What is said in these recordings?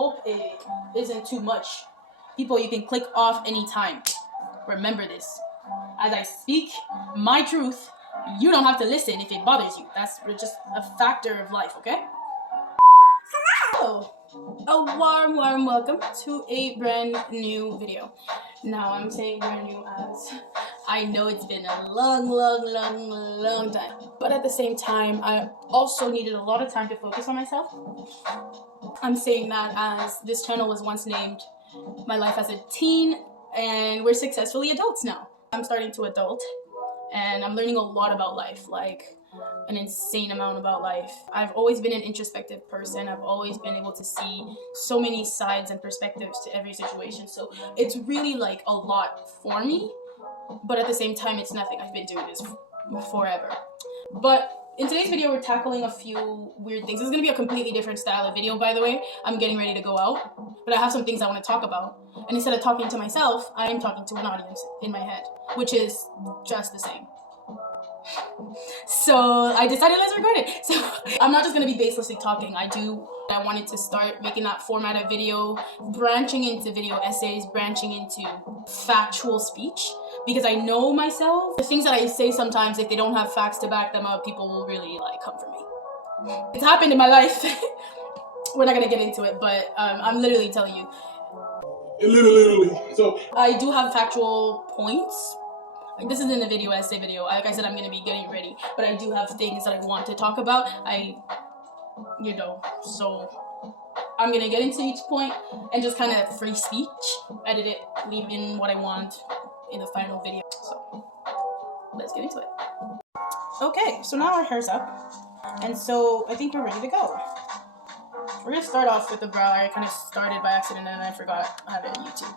hope it isn't too much. People, you can click off anytime. Remember this. As I speak my truth, you don't have to listen if it bothers you. That's just a factor of life, okay? Hello! A warm welcome to a brand new video. Now, I'm saying brand new as I know it's been a long time. But at the same time, I also needed a lot of time to focus on myself. I'm saying that as this channel was once named My Life as a Teen, and we're successfully adults now. I'm starting to adult, and I'm learning a lot about life, like an insane amount about life. I've always been an introspective person. I've always been able to see so many sides and perspectives to every situation. So it's really like a lot for me, but at the same time, it's nothing. I've been doing this forever. But in today's video, we're tackling a few weird things. This is going to be a completely different style of video, by the way. I'm getting ready to go out, but I have some things I want to talk about. And instead of talking to myself, I am talking to an audience in my head, which is just the same. So I decided let's record it. So I'm not just going to be baselessly talking. I wanted to start making that format of video, branching into video essays, branching into factual speech, because I know myself. The things that I say sometimes, if they don't have facts to back them up, people will really like come for me. It's happened in my life. We're not going to get into it, but I'm literally telling you. Literally. So I do have factual points. This isn't a video essay video. Like I said, I'm going to be getting ready, but I do have things that I want to talk about. So I'm going to get into each point and just kind of free speech, edit it, leave in what I want in the final video. So let's get into it. Okay, so now our hair's up, and so I think we're ready to go. We're going to start off with the brow. I kind of started by accident and I forgot I have it on YouTube.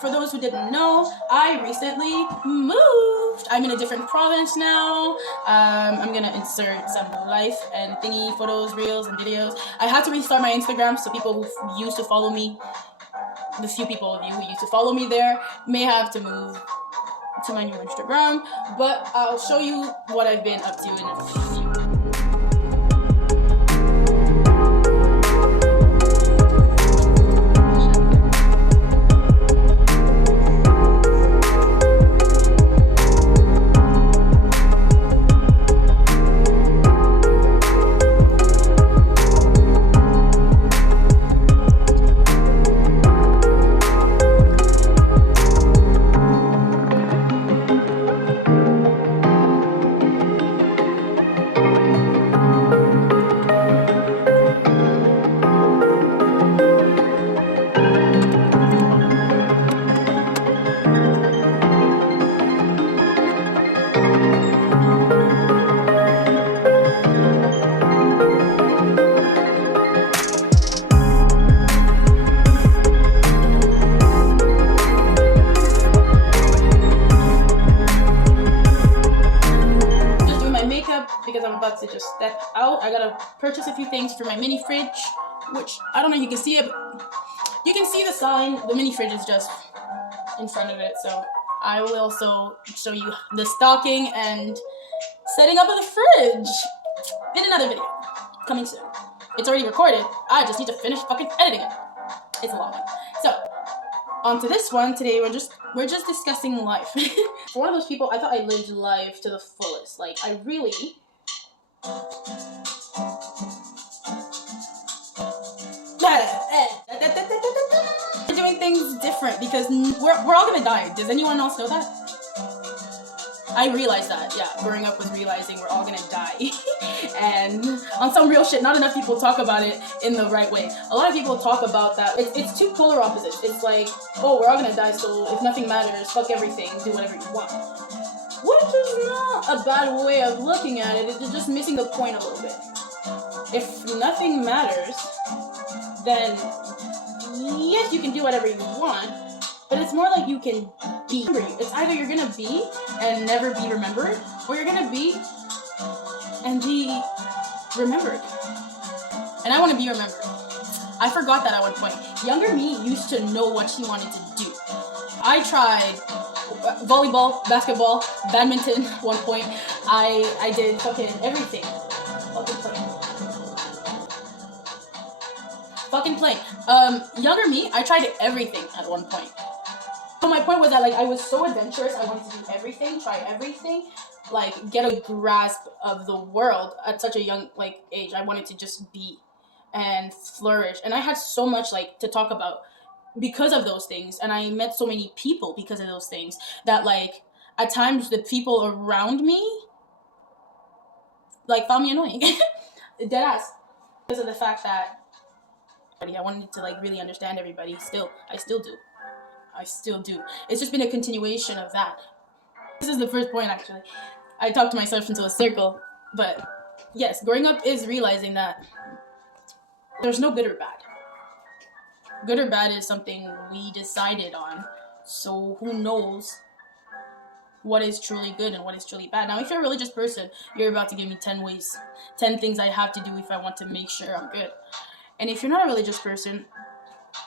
For those who didn't know, I recently moved. I'm in a different province now. I'm gonna insert some life and thingy photos, reels, and videos. I had to restart my Instagram, so people who used to follow me, the few people of you who used to follow me there, may have to move to my new Instagram. But I'll show you what I've been up to in a few. Because I'm about to just step out. I gotta purchase a few things for my mini fridge, which I don't know if you can see it, but you can see the sign. The mini fridge is just in front of it, so I will also show you the stocking and setting up of the fridge in another video coming soon. It's already recorded. I just need to finish fucking editing it. It's a long one. So on to this one. Today we're just discussing life. For one of those people, I thought I lived life to the fullest. Like I really we're doing things different because we're all gonna die. Does anyone else know that? I realized that, yeah, growing up was realizing we're all gonna die. And on some real shit, not enough people talk about it in the right way. A lot of people talk about that. It's two polar opposites. It's like, oh, we're all gonna die, so if nothing matters, fuck everything, do whatever you want. Which is not a bad way of looking at it. It's just missing the point a little bit. If nothing matters, then yes, you can do whatever you want, but it's more like you can be. It's either you're gonna be and never be remembered, or you're gonna be and be remembered. And I want to be remembered. I forgot that at one point. Younger me used to know what she wanted to do. I tried volleyball, basketball, badminton at one point. I did fucking everything. fucking plain. Younger me, I tried everything at one point. So my point was that like I was so adventurous. I wanted to do everything, try everything, like get a grasp of the world at such a young like age. I wanted to just be and flourish, and I had so much like to talk about because of those things, and I met so many people because of those things that like at times the people around me like found me annoying. Dead ass, because of the fact that I wanted to like really understand everybody. I still do. It's just been a continuation of that. This is the first point, actually. I talked myself into a circle, but yes, growing up is realizing that there's no good or bad. Good or bad is something we decided on, so who knows what is truly good and what is truly bad. Now, if you're a religious person, you're about to give me 10 things I have to do if I want to make sure I'm good. And if you're not a religious person,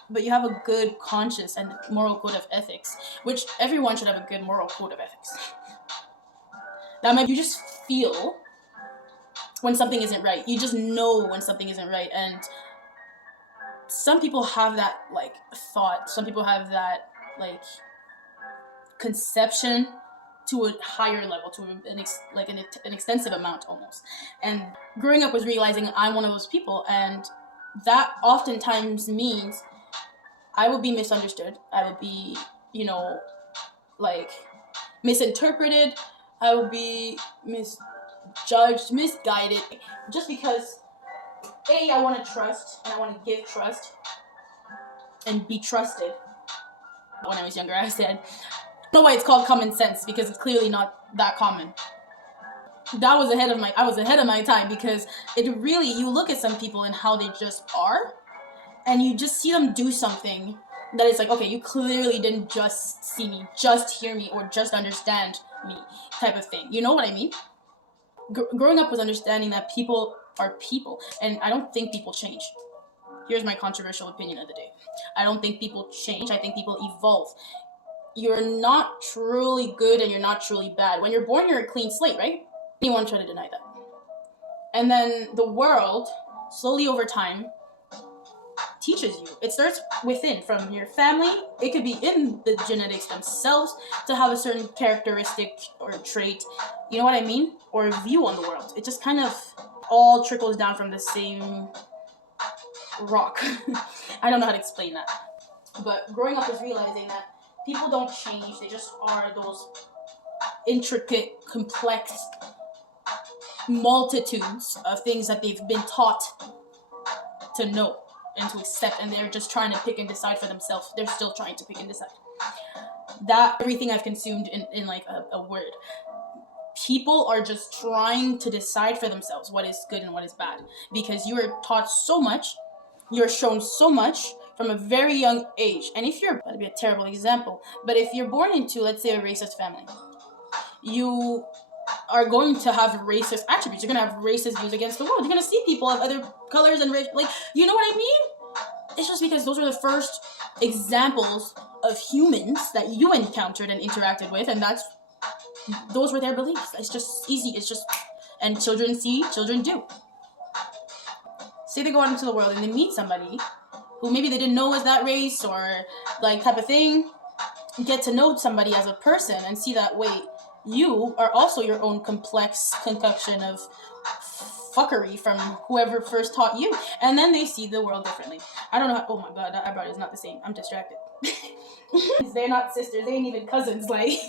but you have a good conscience and moral code of ethics, which everyone should have a good moral code of ethics. That might you just feel when something isn't right. You just know when something isn't right. And some people have that like thought. Some people have that like conception to a higher level, to an extensive amount almost. And growing up was realizing I'm one of those people, and that oftentimes means I would be misunderstood. I would be, like misinterpreted. I would be misjudged, misguided, just because I want to trust and I want to give trust and be trusted. When I was younger, I said, I don't know why it's called common sense, because it's clearly not that common. I was ahead of my time, because it really, you look at some people and how they just are, and you just see them do something that it's like, okay, you clearly didn't just see me, just hear me, or just understand me type of thing. You know what I mean? Growing up was understanding that people are people, and I don't think people change. Here's my controversial opinion of the day. I don't think people change. I think people evolve. You're not truly good and you're not truly bad. When you're born, you're a clean slate, right? Anyone try to deny that. And then the world, slowly over time, teaches you. It starts within, from your family. It could be in the genetics themselves to have a certain characteristic or trait, you know what I mean? Or view on the world. It just kind of all trickles down from the same rock. I don't know how to explain that. But growing up is realizing that people don't change. They just are those intricate, complex multitudes of things that they've been taught to know and to accept, and they're just trying to pick and decide for themselves. They're still trying to pick and decide. That everything I've consumed in like a word. People are just trying to decide for themselves what is good and what is bad, because you are taught so much, you're shown so much from a very young age. And if you're, that'd be a terrible example, but if you're born into, let's say, a racist family, you are going to have racist attributes. You're going to have racist views against the world. You're going to see people of other colors and race, like, you know what I mean? It's just because those are the first examples of humans that you encountered and interacted with, and those were their beliefs. It's just easy. It's just, and children see, children do. Say they go out into the world and they meet somebody who maybe they didn't know was that race or like type of thing. Get to know somebody as a person and see that, wait, you are also your own complex concoction of fuckery from whoever first taught you. And then they see the world differently. I don't know how, oh my god, that eyebrow is not the same. I'm distracted. They're not sisters. They ain't even cousins. Like,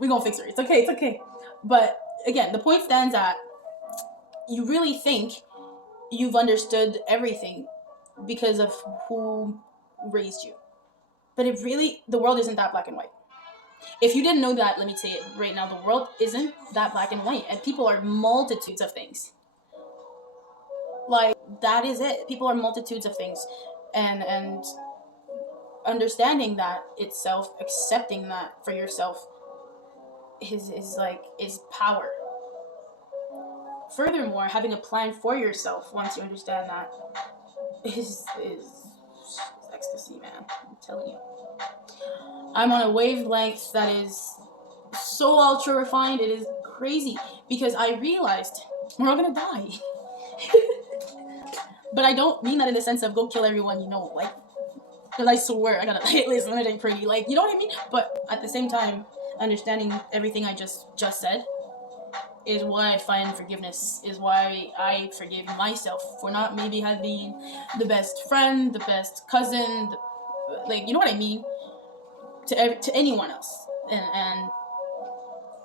we gonna fix her. It's okay. But again, the point stands at, you really think you've understood everything because of who raised you. But the world isn't that black and white. If you didn't know that, let me say it right now, the world isn't that black and white, and people are multitudes of things. Like, that is it. People are multitudes of things. And understanding that itself, accepting that for yourself is power. Furthermore, having a plan for yourself once you understand that is ecstasy, man. I'm telling you. I'm on a wavelength that is so ultra refined, it is crazy, because I realized we're all gonna die. But I don't mean that in the sense of go kill everyone you know, like, because I swear I got a hit list when it ain't pretty, like, you know what I mean? But at the same time, understanding everything I just said is why I find forgiveness, is why I forgive myself for not maybe having the best friend, the best cousin, like, you know what I mean, to anyone else. And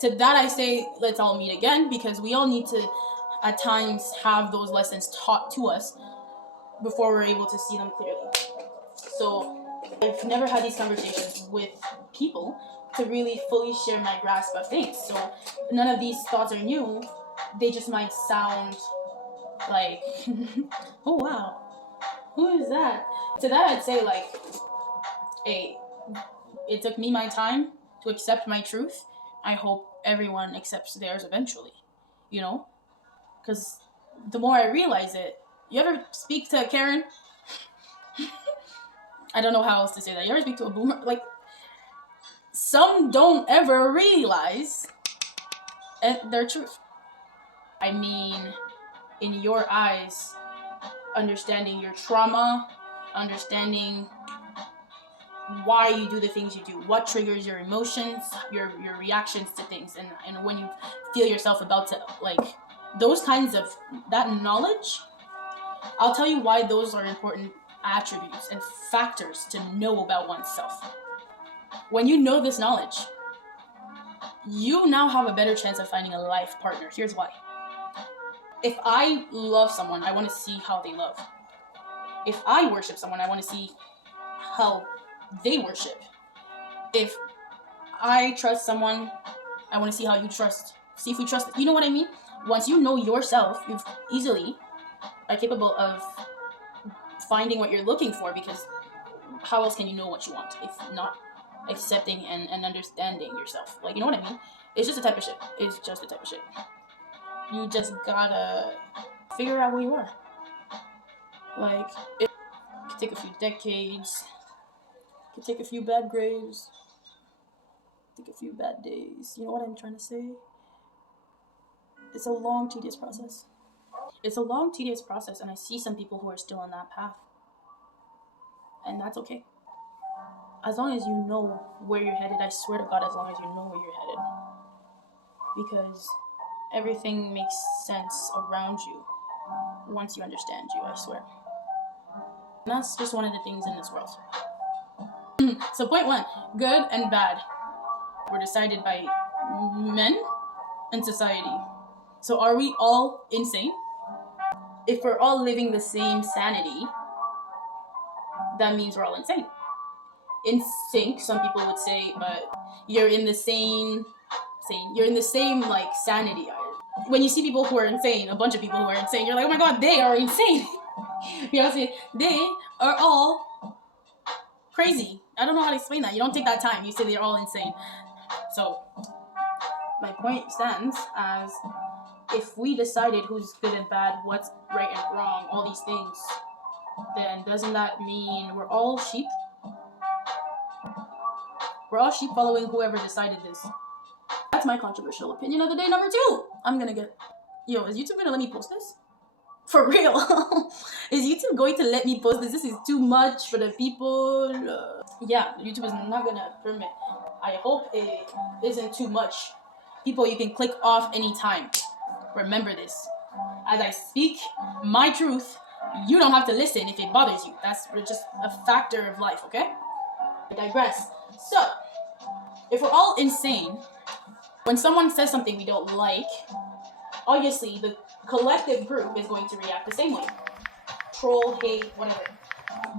to that I say, let's all meet again, because we all need to at times have those lessons taught to us before we're able to see them clearly. So I've never had these conversations with people to really fully share my grasp of things. So none of these thoughts are new. They just might sound like, oh wow, who is that? To that I'd say, like, hey, it took me my time to accept my truth. I hope everyone accepts theirs eventually, you know? Because the more I realize it, you ever speak to a Karen? I don't know how else to say that. You ever speak to a boomer? Like, some don't ever realize their truth. I mean, in your eyes, understanding your trauma, understanding why you do the things you do, what triggers your emotions, your reactions to things, and when you feel yourself about to, like, those kinds of, that knowledge, I'll tell you why those are important attributes and factors to know about oneself. When you know this knowledge, you now have a better chance of finding a life partner. Here's why. If I love someone, I want to see how they love. If I worship someone, I want to see how they worship. If I trust someone, I want to see how you trust. See if we trust. You know what I mean? Once you know yourself, you easily are capable of finding what you're looking for, because how else can you know what you want if not accepting and understanding yourself? Like, you know what I mean? It's just a type of shit. It's just a type of shit. You just gotta figure out who you are. Like, it could take a few decades, it could take a few bad grades, take a few bad days. You know what I'm trying to say? It's a long, tedious process. It's a long, tedious process, and I see some people who are still on that path. And that's okay. As long as you know where you're headed, I swear to God, as long as you know where you're headed. Because everything makes sense around you once you understand you, I swear. And that's just one of the things in this world. So point one, good and bad were decided by men and society. So are we all insane? If we're all living the same sanity, that means we're all insane. In sync, some people would say, but you're in the same like sanity. When you see people who are insane, a bunch of people who are insane, you're like, oh my God, they are insane. You know what I'm saying? They are all crazy. I don't know how to explain that. You don't take that time. You say they're all insane. So my point stands as, if we decided who's good and bad, what's right and wrong, all these things, then doesn't that mean we're all sheep? We're all sheep following whoever decided this. That's my controversial opinion of the day number 2. I'm gonna get... Yo, is YouTube gonna let me post this? For real? Is YouTube going to let me post this? This is too much for the people. Yeah, YouTube is not gonna permit. I hope it isn't too much. People, you can click off anytime. Remember this. As I speak my truth, you don't have to listen if it bothers you. That's just a factor of life, okay? I digress. So, if we're all insane, when someone says something we don't like, obviously the collective group is going to react the same way. Troll, hate, whatever.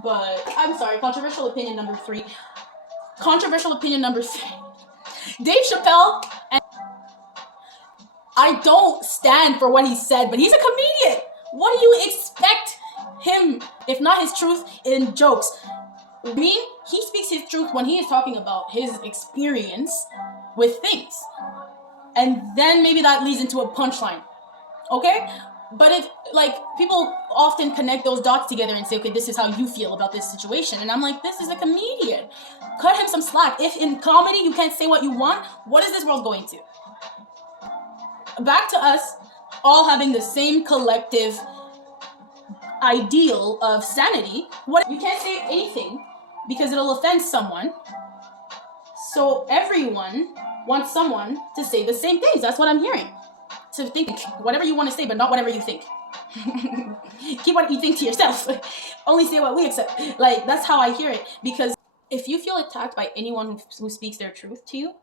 But, I'm sorry, controversial opinion number 3. Controversial opinion number 3. Dave Chappelle, and I don't stand for what he said, but he's a comedian. What do you expect him, if not his truth, in jokes? I mean, he speaks his truth when he is talking about his experience with things. And then maybe that leads into a punchline. Okay? But if, like, people often connect those dots together and say, okay, this is how you feel about this situation. And I'm like, this is a comedian. Cut him some slack. If in comedy you can't say what you want, what is this world going to? Back to us all having the same collective ideal of sanity. What, you can't say anything because it'll offend someone. So everyone wants someone to say the same things. That's what I'm hearing. To think whatever you want to say, but not whatever you think. Keep what you think to yourself. Only say what we accept. Like, that's how I hear it. Because if you feel attacked by anyone who speaks their truth to you,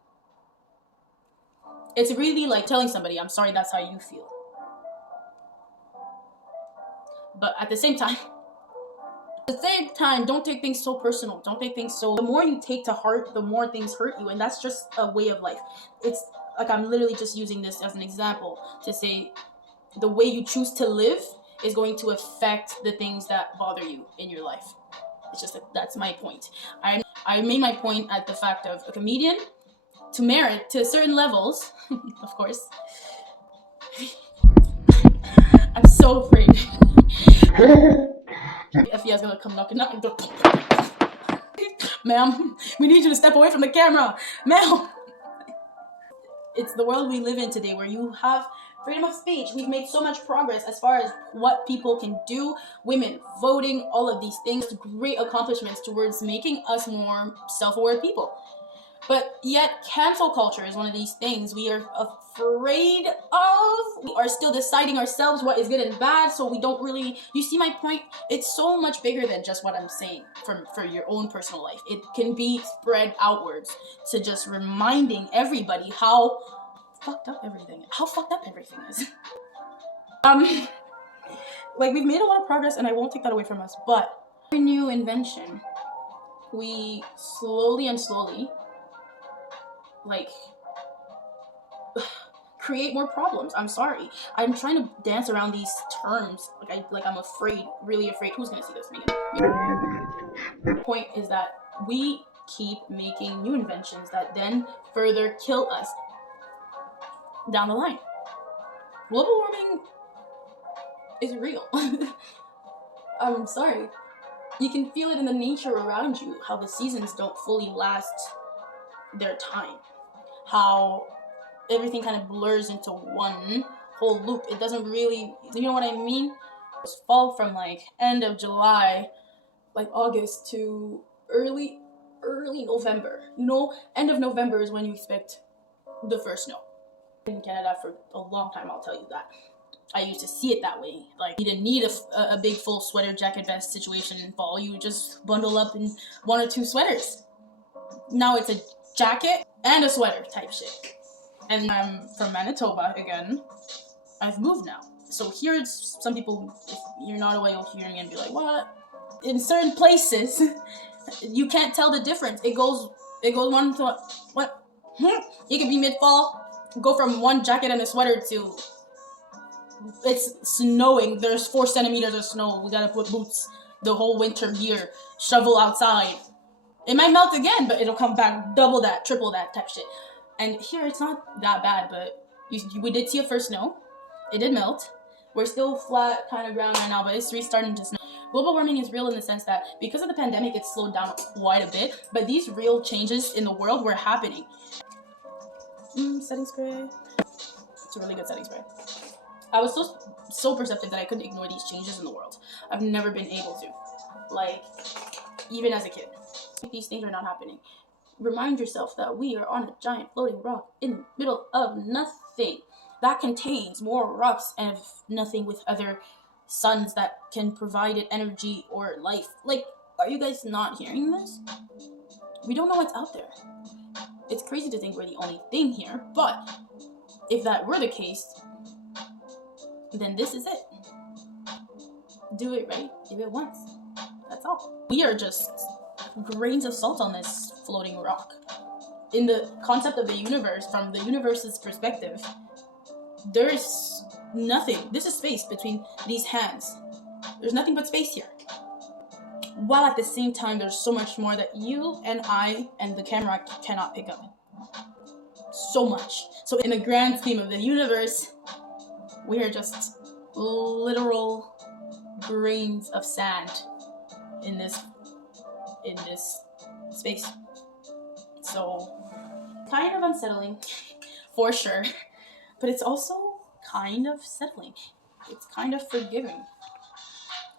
it's really like telling somebody, I'm sorry, that's how you feel. But at the same time, don't take things so personal. Don't take things so... The more you take to heart, the more things hurt you. And that's just a way of life. It's like, I'm literally just using this as an example to say the way you choose to live is going to affect the things that bother you in your life. It's just that's my point. I made my point at the fact of a comedian to merit to certain levels, of course. I'm so afraid. FBI's gonna come knocking on the door. Ma'am, we need you to step away from the camera. Ma'am. It's the world we live in today where you have freedom of speech. We've made so much progress as far as what people can do, women voting, all of these things, great accomplishments towards making us more self-aware people. But yet cancel culture is one of these things we are afraid of. We are still deciding ourselves what is good and bad, so we don't really... You see my point? It's so much bigger than just what I'm saying for your own personal life. It can be spread outwards to just reminding everybody how fucked up everything is. Like, we've made a lot of progress, and I won't take that away from us, but every new invention, we slowly like create more problems. I'm sorry. I'm trying to dance around these terms. I'm afraid, really afraid. Who's gonna see this, Megan? The point is that we keep making new inventions that then further kill us down the line. Global warming is real. I'm sorry. You can feel it in the nature around you, how the seasons don't fully last their time. How everything kind of blurs into one whole loop. It doesn't really, you know what I mean? It's fall from like end of July, like August, to early November. You know, end of November is when you expect the first snow. In Canada for a long time, I'll tell you that. I used to see it that way. Like, you didn't need a big full sweater jacket vest situation in fall. You just bundle up in 1 or 2 sweaters. Now it's a jacket and a sweater type shit. And I'm from Manitoba again. I've moved now. So here it's some people, if you're not away, you'll hear me and be like, what? In certain places, you can't tell the difference. It goes one to what? You could be mid-fall, go from 1 jacket and a sweater to it's snowing. There's 4 centimeters of snow. We gotta put boots the whole winter gear, shovel outside. It might melt again, but it'll come back double that, triple that type shit. And here it's not that bad, but we did see a first snow. It did melt. We're still flat kind of ground right now, but it's restarting to snow. Global warming is real in the sense that because of the pandemic, it's slowed down quite a bit, but these real changes in the world were happening. Setting spray. It's a really good setting spray. I was so perceptive that I couldn't ignore these changes in the world. I've never been able to. Like, even as a kid. These things are not happening. Remind yourself that we are on a giant floating rock in the middle of nothing that contains more rocks and nothing with other suns that can provide it energy or life. Like, are you guys not hearing this? We don't know what's out there. It's crazy to think we're the only thing here, but if that were the case, then this is it. Do it right, do it once. That's all. We are just grains of salt on this floating rock. In the concept of the universe, from the universe's perspective, there's nothing. This is space between these hands. There's nothing but space here. While at the same time, there's so much more that you and I and the camera cannot pick up. So much. So in the grand scheme of the universe, we are just literal grains of sand in this space. So kind of unsettling for sure, but it's also kind of settling. It's kind of forgiving.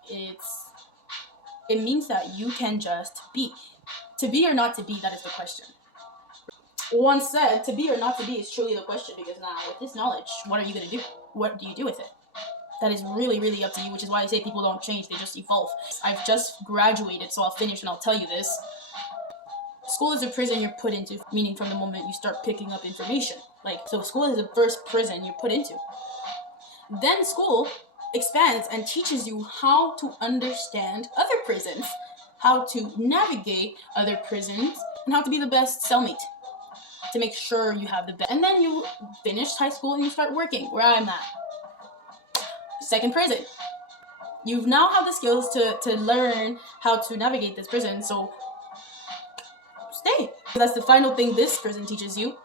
it means that you can just be. To be or not to be, that is the question. Once said, to be or not to be is truly the question, because now with this knowledge, what are you going to do? What do you do with it? That is really, really up to you, which is why I say people don't change, they just evolve. I've just graduated, so I'll finish and I'll tell you this. School is a prison you're put into, meaning from the moment you start picking up information. So school is the first prison you're put into. Then school expands and teaches you how to understand other prisons, how to navigate other prisons, and how to be the best cellmate to make sure you have the best. And then you finish high school and you start working, where I'm at. Second prison. You now have the skills to learn how to navigate this prison, so stay. That's the final thing this prison teaches you,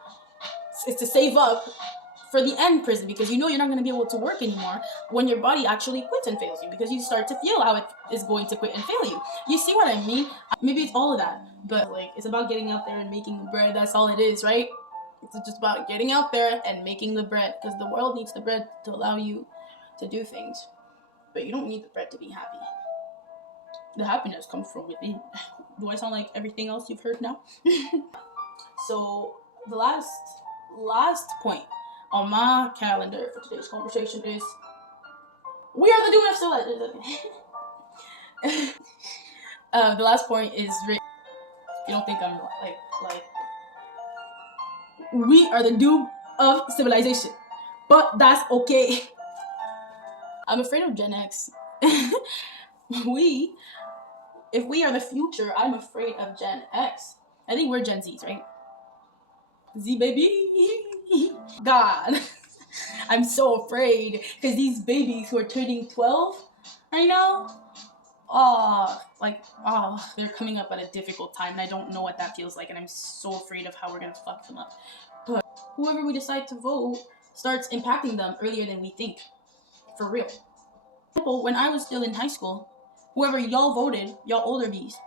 is to save up for the end prison, because you know you're not going to be able to work anymore when your body actually quits and fails you, because you start to feel how it is going to quit and fail you. You see what I mean? Maybe it's all of that, but it's about getting out there and making the bread. That's all it is, right? It's just about getting out there and making the bread, because the world needs the bread to allow you to do things, but you don't need the bread to be happy. The happiness comes from within. Do I sound like everything else you've heard now? So the last point on my calendar for today's conversation is, we are the doing of civilization. The last point is, you don't think I'm like we are the doom of civilization, but that's okay. I'm afraid of Gen X. If we are the future, I'm afraid of Gen X. I think we're Gen Zs, right? Z baby. God. I'm so afraid, because these babies who are turning 12 right now, they're coming up at a difficult time, and I don't know what that feels like, and I'm so afraid of how we're gonna fuck them up. But whoever we decide to vote starts impacting them earlier than we think. For real. When I was still in high school, whoever y'all voted, y'all older bees,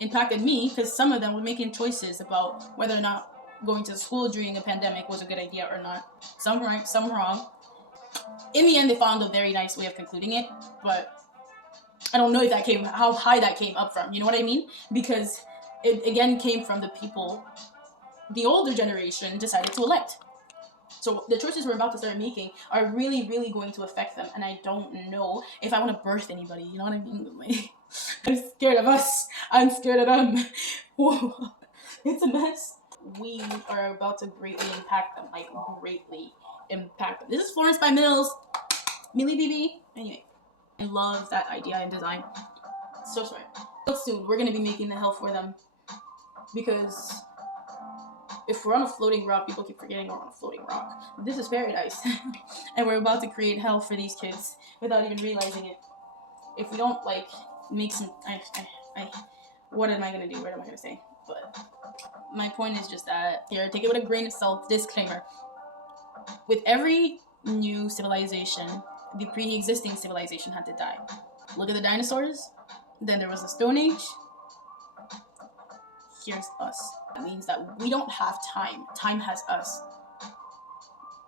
impacted me, because some of them were making choices about whether or not going to school during a pandemic was a good idea or not. Some right, some wrong. In the end, they found a very nice way of concluding it, but I don't know how high that came up from. You know what I mean? Because it again came from the people the older generation decided to elect. So the choices we're about to start making are really, really going to affect them. And I don't know if I want to birth anybody. You know what I mean? I'm scared of us. I'm scared of them. It's a mess. We are about to greatly impact them. Greatly impact them. This is Florence by Mills. Millie BB. Anyway, I love that idea and design. So smart. But soon, we're going to be making the hell for them. Because if we're on a floating rock, people keep forgetting we're on a floating rock. This is paradise. And we're about to create hell for these kids without even realizing it. If we don't, make some... what am I going to do? What am I going to say? But my point is just that, here, take it with a grain of salt, disclaimer. With every new civilization, the pre-existing civilization had to die. Look at the dinosaurs. Then there was the Stone Age. Here's us. That means that we don't have time. Time has us.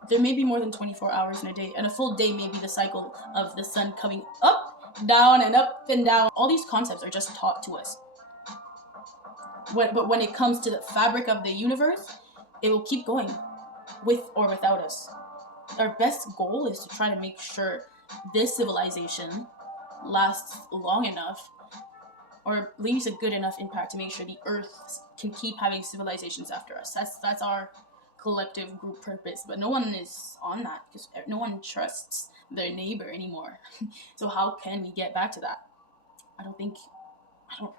There may be more than 24 hours in a day, and a full day may be the cycle of the sun coming up, down, and up and down. All these concepts are just taught to us. But when it comes to the fabric of the universe, it will keep going, with or without us. Our best goal is to try to make sure this civilization lasts long enough, or leaves a good enough impact to make sure the Earth can keep having civilizations after us. That's our collective group purpose. But no one is on that, because no one trusts their neighbor anymore. So how can we get back to that? I don't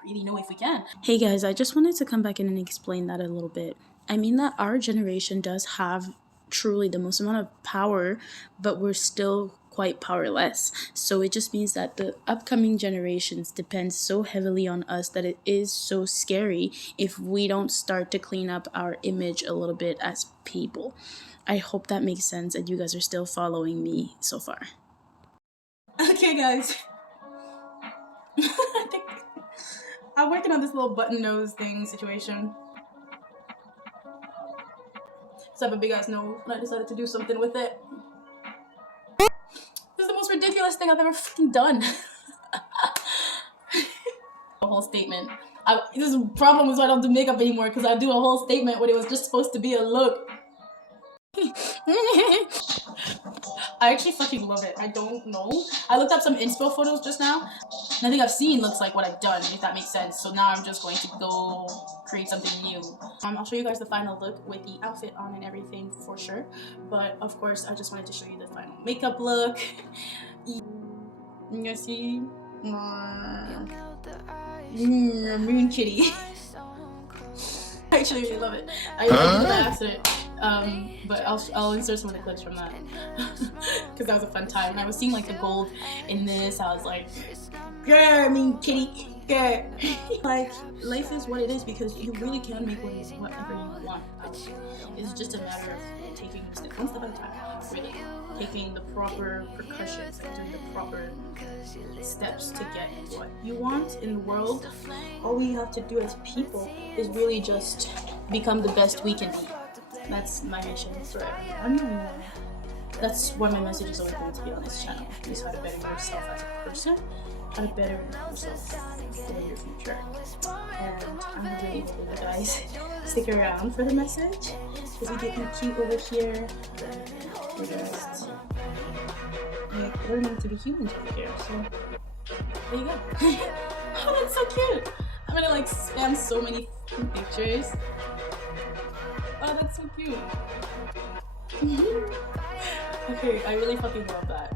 really know if we can. Hey guys, I just wanted to come back in and explain that a little bit. I mean that our generation does have truly the most amount of power, but we're still quite powerless. So it just means that the upcoming generations depend so heavily on us that it is so scary if we don't start to clean up our image a little bit as people. I hope that makes sense and you guys are still following me so far. Okay, guys. I think I'm working on this little button nose thing situation. So I have a big ass nose, and I decided to do something with it. This is the most ridiculous thing I've ever freaking done. whole statement. This is the problem is why I don't do makeup anymore, because I do a whole statement when it was just supposed to be a look. I actually fucking love it. I don't know. I looked up some inspo photos just now. Nothing I've seen looks like what I've done, if that makes sense. So now I'm just going to go create something new. I'll show you guys the final look with the outfit on and everything for sure. But of course, I just wanted to show you the final makeup look. You guys see? Moon kitty. I actually really love it. I did it by accident. But I'll insert some of the clips from that because that was a fun time. And I was seeing like the gold in this. I was like, "Grr, mean kitty, grr." Like life is what it is because you really can make whatever you want. It's just a matter of taking a step one step at a time. Really taking the proper precautions and doing the proper steps to get what you want in the world. All we have to do as people is really just become the best we can be. That's my mission for everyone. That's what my message is always going to be on this channel, is how to better yourself as a person, how to better yourself for your future. And I'm really hoping you guys stick around for the message, because we get kind of cute over here. We're just learning to be humans over here, so there you go. Oh, that's so cute! I'm gonna like spam so many pictures. Oh, that's so cute. Okay, I really fucking love that.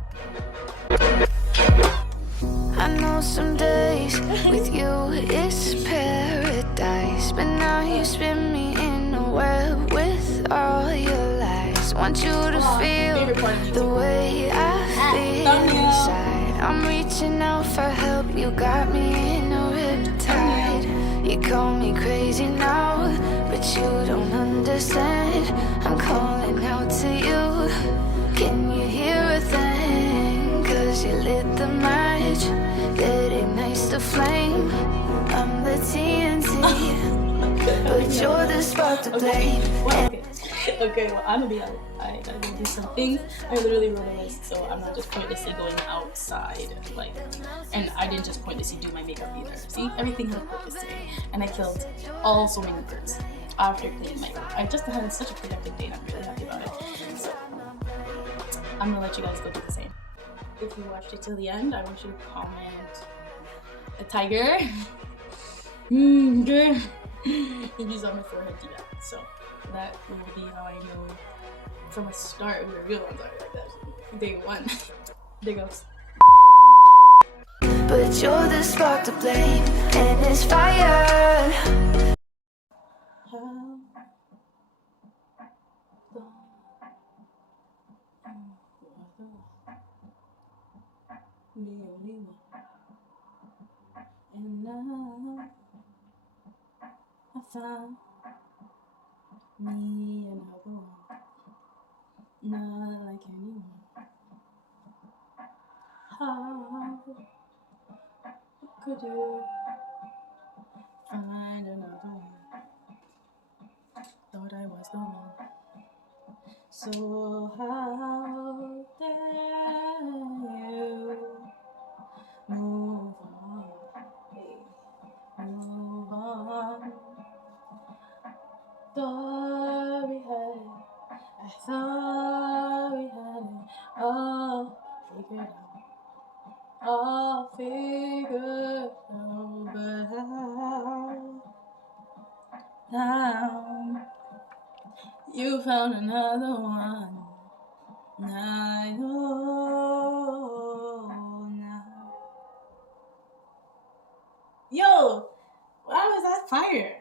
I know some days with you is paradise, but now you spin me in a web with all your lies. Want you to feel the way I feel inside. I'm reaching out for help, you got me in a riptide. You call me crazy now, but you don't understand. I'm calling out to you. Can you hear a thing? 'Cause you lit the match that ignites the flame. I'm the TNT, but you're the spark to blame. Okay, well, I'm gonna be out. I gotta go do some things. I literally wrote a list, so I'm not just pointlessly going outside. Like, and I didn't just pointlessly do my makeup either. See, everything had a purpose today, and I killed so many birds after cleaning my room. I just had such a productive day, and I'm really happy about it. So I'm gonna let you guys go do the same. If you watched it till the end, I want you to comment a tiger. Girl. If you saw my forehead, do that. So that will be how I know from the start who the real ones are, like that. Day one. There goes. But you're the spark to blame, and it's fire. And now I found me another one, not like anyone. How could you find another one? Thought I was the one. So how dare you move on, hey, move on. Thought we had it, I thought we had it all figured out, all figured out, but how now you found another one. I know now. Yo, why was that fire?